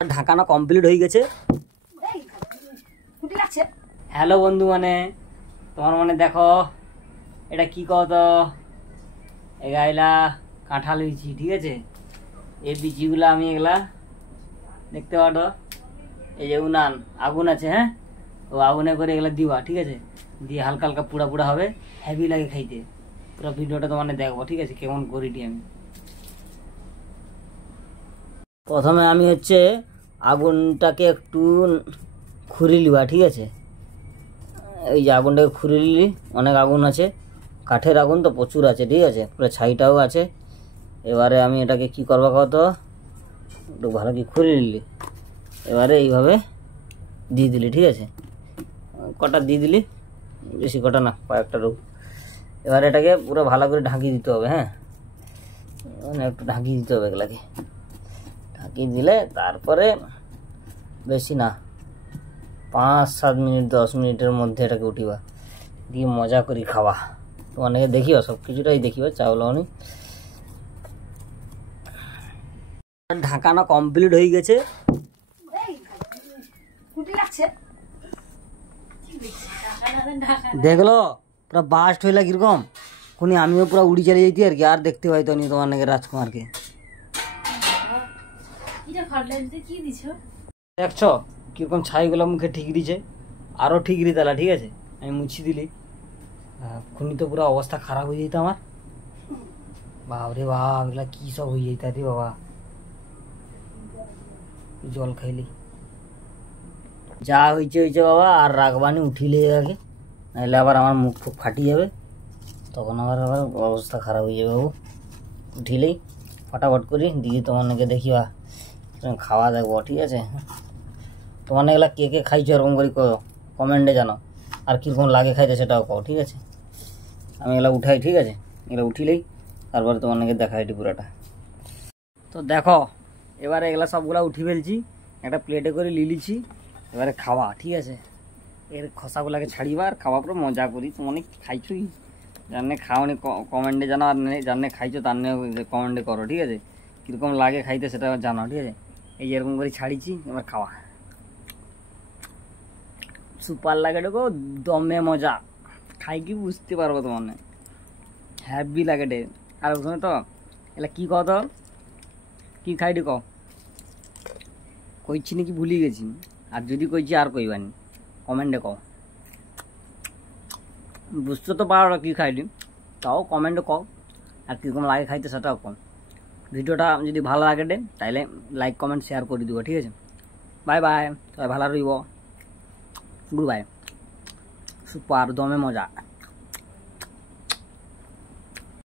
ঢাকানো complete হয়ে গেছে। Hello বন্ধু, মানে তোমার মানে দেখো এটা কি কত এগাইলা কাঁঠাল বিচি, ঠিক আছে। এই বিচিগুলো আমি এগুলা দেখতে পারো, এই যে উনান আগুন আছে, হ্যাঁ, ও আগুনে করে এগুলা দিবা, ঠিক আছে। দিয়ে হালকা হালকা পুড়া পুড়া হবে, হেভি লাগে খাইতে। পুরো ভিডিওটা তোমার দেখবো, ঠিক আছে, কেমন করিটি আমি। প্রথমে আমি হচ্ছে আগুনটাকে একটু খুঁড়ি লিবা, ঠিক আছে। এই যে আগুনটাকে খুঁড়ি নিলি, অনেক আগুন আছে, কাঠের আগুন তো প্রচুর আছে, ঠিক আছে, পুরো ছাইটাও আছে। এবারে আমি এটাকে কি করবো কত একটু ভালো কি খুঁড়ি নিলি, এবারে এইভাবে দিয়ে দিলি, ঠিক আছে। কটা দিয়ে দিলি, বেশি কটা না, কয়েকটা রূপ। এবারে এটাকে পুরো ভালো করে ঢাকিয়ে দিতে হবে, হ্যাঁ, মানে একটু ঢাকিয়ে দিতে হবে এগুলাকে। ঢাকিয়ে দিলে তারপরে বেশি না 5-7 মিনিট 10 মিনিটের মধ্যে এটাকে উঠিবা, দিয়ে মজা করি খাওয়া। তো অনেকে দেখিও, সব কিছুটাই দেখিও, চাউল অনেক ঢাকানো কমপ্লিট হয়ে গেছে। দেখলো পুরো বাস্ট হইলা কিরকম, কোনি আমিও পুরো উড়ি চলে যেতি আর কি, আর দেখতে পাইতো নি তোমার নাকি রাজকুমারকে। দেখছো কিরকম ছাইগুলো মুখে ঠিক দিছে, আরো ঠিক দিতালা, ঠিক আছে। আমি মুছি দিলি, খুনি তো পুরো অবস্থা খারাপ হয়ে যেত আমার। বাবরে বাপ, এগুলা কি সব হয়ে যেত রে বাবা, জল খাইলি। যা হয়েছে হয়েছে বাবা, আর রাখবানি, উঠিলে আগে, নাহলে আবার আমার মুখ ফুক ফাটি যাবে, তখন আবার অবস্থা খারাপ হয়ে যাবে বাবু। উঠিলেই ফটাফট করি দিয়ে তোমার নাকি দেখিবা খাওয়া দেখবো, ঠিক আছে। তোমার এগুলা কে কে খাইছো এরকম করে কমেন্টে জানো, আর কীরকম লাগে খাইতে সেটাও কও, ঠিক আছে। আমি এগুলো উঠাই, ঠিক আছে, এগুলো উঠিলেই তারপরে তোমার নাকি দেখা এটি পুরাটা। তো দেখো এবারে এগুলা সবগুলা উঠি ফেলছি, একটা প্লেটে করে লিলিছি, এবারে খাওয়া, ঠিক আছে। এর খসাগুলাকে ছাড়িবা আর খাওয়া, পুরো মজা করি। তো অনেক খাইছই, জানে খাওনি কমেন্টে জানো, আর জানে খাইছো তার নিয়ে কমেন্টে করো, ঠিক আছে, কীরকম লাগে খাইতে সেটা জানো, ঠিক আছে। এই এরকম করে ছাড়িছি, এবার খাওয়া সুপার লাগে, দেখো দমে মজা, খাই কি বুঝতে পারবো তোমার, হ্যাভি লাগে ডে। আর ওখানে তো এলা কি কত কি খাইটি কইছি নাকি ভুলি গেছি, আর যদি কইছি আর কইবানি, কমেন্টে কও। বুঝতে তো পারো কি খাইলি, তাও কমেন্টে কও, আর কীরকম লাগে খাইতে সেটাও কম। ভিডিওটা যদি ভালো লাগে দে তাইলে লাইক কমেন্ট শেয়ার করে দিব, ঠিক আছে। বাই বাই, সবাই ভালো রইব, গুড বাই। সুপার দমে মজা।